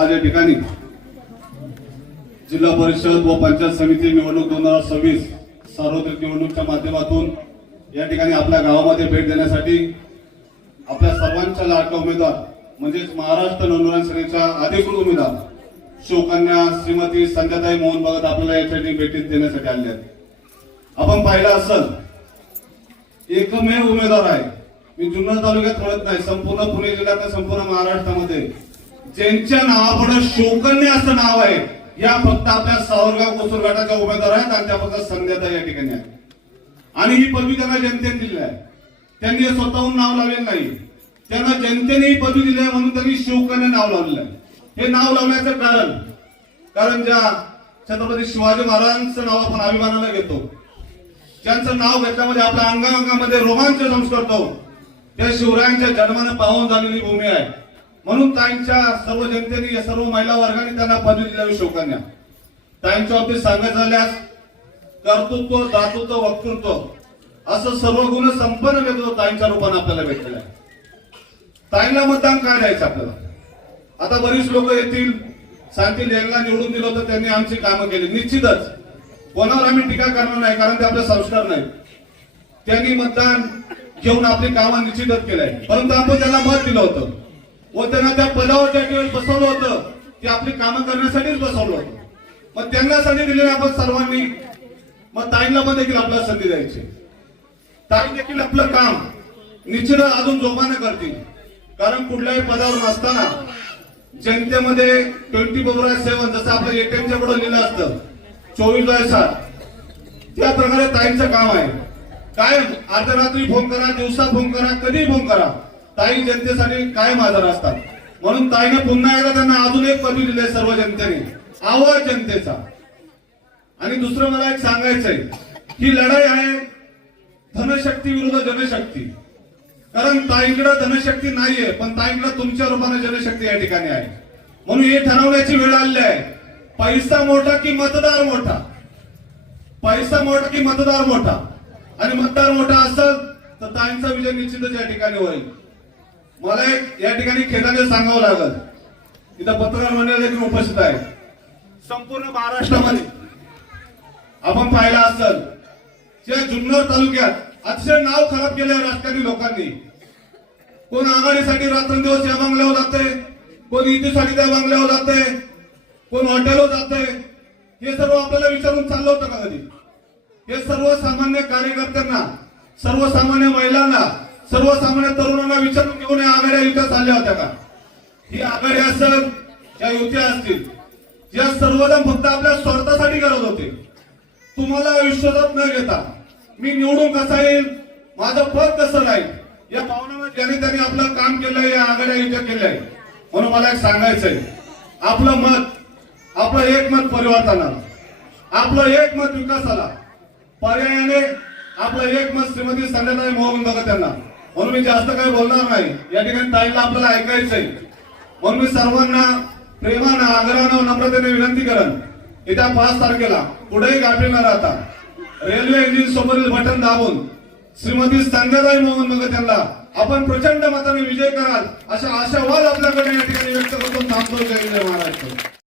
आज या ठिकाणी जिल्हा परिषद व पंचायत समिती निवडणूक 2026 सार्वत्रिक निवडणुकीच्या माध्यमातून या ठिकाणी आपल्या गावामध्ये भेट देण्यासाठी आपल्या सर्वांच्या लाडका उमेदवार म्हणजेच महाराष्ट्र नवनिर्माण सेनेच्या अधिकृत उमेदवार शिवकन्या श्रीमती संध्याताई मोहन भगत आपल्याला या ठिकाणी भेटीत देण्यासाठी आले आहेत। आपण पाहिलं असेल एकमेव उमेदवार आहे, मी जुन्नर तालुक्यात म्हणत नाही, संपूर्ण पुणे जिल्ह्यात संपूर्ण महाराष्ट्रामध्ये ज्यांच्या नावापुढे शिवकन्या असं नाव आहे या फक्त आपल्या सावरगाव कोसर गटाच्या उमेदवार आहेत आणि त्या फक्त संध्याताई या ठिकाणी आहे। आणि ही पदवी त्यांना जनतेने दिली आहे, त्यांनी स्वतःहून नाव लावलेलं नाही, त्यांना जनतेने ही पदवी दिली आहे म्हणून त्यांनी शिवकन्या नाव लावलेलं आहे। हे नाव लावण्याचं कारण ज्या छत्रपती शिवाजी महाराजांचं नाव आपण अभिमानाने घेतो, ज्यांचं नाव घेतल्यामध्ये आपल्या अंगांगामध्ये रोमांच संस्कारतो, त्या शिवरायांच्या जन्माने पावन झालेली भूमी आहे म्हणून ताईंच्या सर्व जनतेने या सर्व महिला वर्गाने त्यांना पदवी दिली शिवकन्या। ताईंच्या बाबतीत सांगायचं झाल्यास कर्तृत्व, दातृत्व, वक्तृत्व असं सर्व गुण संपन्न व्यक्ती ताईंच्या रूपाने आपल्याला भेटलेलं आहे। ताईंना मतदान काय द्यायचं आपल्याला? आता बरीच लोक येतील सांगतील यांना निवडून दिलं तर त्यांनी आमची कामं केली। निश्चितच कोणावर आम्ही टीका करणार नाही, कारण ते आपले संस्कार नाही, त्यांनी मतदान घेऊन आपली कामं निश्चितच केलंय, परंतु आपण त्यांना मत दिलं होतं व त्यांना त्या पदावर त्या ठिकाणी बसवलं होतं की आपली कामं करण्यासाठीच बसवलं होतं। मग त्यांना संधी दिली आपण सर्वांनी, मग ताईंना पण देखील आपल्याला संधी द्यायची। ताई देखील आपलं काम निश्चित अजून जोमाने करतील, कारण कुठल्याही पदावर नसताना जनतेमध्ये 24/7 जसं आपलं एटीएमच्या पुढे लिहिलं असतं 24/7 त्या प्रकारे ताईंचं काम आहे। कायम अर्धरात्री फोन करा, दिवसा फोन करा, कधी फोन करा, ताई जनतेसाठी कायम हजर असतात। म्हणून ताईने पुन्हा एकदा त्यांना अजून एक पदवी दिली आहे सर्व जनतेने, आवाज जनतेचा। आणि दुसरं मला एक सांगायचंय, ही लढाई आहे धनशक्ती विरुद्ध जनशक्ती, कारण ताईंकडे धनशक्ती नाहीये पण ताईंकडे तुमच्या रूपाने जनशक्ती या ठिकाणी आहे। म्हणून हे ठरवण्याची वेळ आली आहे, पैसा मोठा की मतदार मोठा, पैसा मोठा की मतदार मोठा, आणि मतदार मोठा असेल तर ताईंचा विजय निश्चितच या ठिकाणी होईल। मला एक या ठिकाणी खेदाने सांगावं लागल, इथं पत्रकार मंडळ देखील उपस्थित आहे। संपूर्ण महाराष्ट्रामध्ये आपण पाहिलं असेल ज्या जुन्नर तालुक्यात अतिशय नाव खराब केले राजकारणी लोकांनी, कोण आघाडीसाठी रात्रंदिवस या बंगल्यावर जाते, कोण युतीसाठी त्या बंगल्यावर जाते, कोण हॉटेलवर जाते, हे सर्व आपल्याला विचारून चाललं होतं का कधी? हे सर्वसामान्य कार्यकर्त्यांना, सर्वसामान्य महिलांना, सर्वसामान्य तरुणांना विचारून घेऊन या आघाड्या युत्या चालल्या होत्या का? ही आघाडी असेल या युत्या असतील या सर्वजण फक्त आपल्या स्वार्थासाठी करत होते। तुम्हाला विश्वासात न घेता मी निवडून कसा येईल, माझं पद कसं राहील या भावनेने ज्यांनी त्यांनी आपलं काम केलंय, या आघाड्या युत्या केलंय। म्हणून मला एक सांगायचंय, आपलं मत, आपलं एक मत परिवर्तनाला, आपलं एक मत विकासाला, पर्यायाने आपलं एक मत श्रीमती संध्याताई मोहन भगत यांना। म्हणून मी जास्त काही बोलणार नाही, या ठिकाणी ताईला आपल्याला ऐकायचंय। म्हणून मी सर्वांना प्रेमानं, आग्रहानं, नम्रतेने विनंती करेन, येत्या 5 तारखेला कुठेही गाठी न राहता रेल्वे इंजिन सोबतील बटन दाबून श्रीमती संध्याताई मोहन भगत यांना आपण प्रचंड मताने विजय कराल अशा आशावाद आपल्याकडे या ठिकाणी व्यक्त करून थांबतो। जय महाराष्ट्र।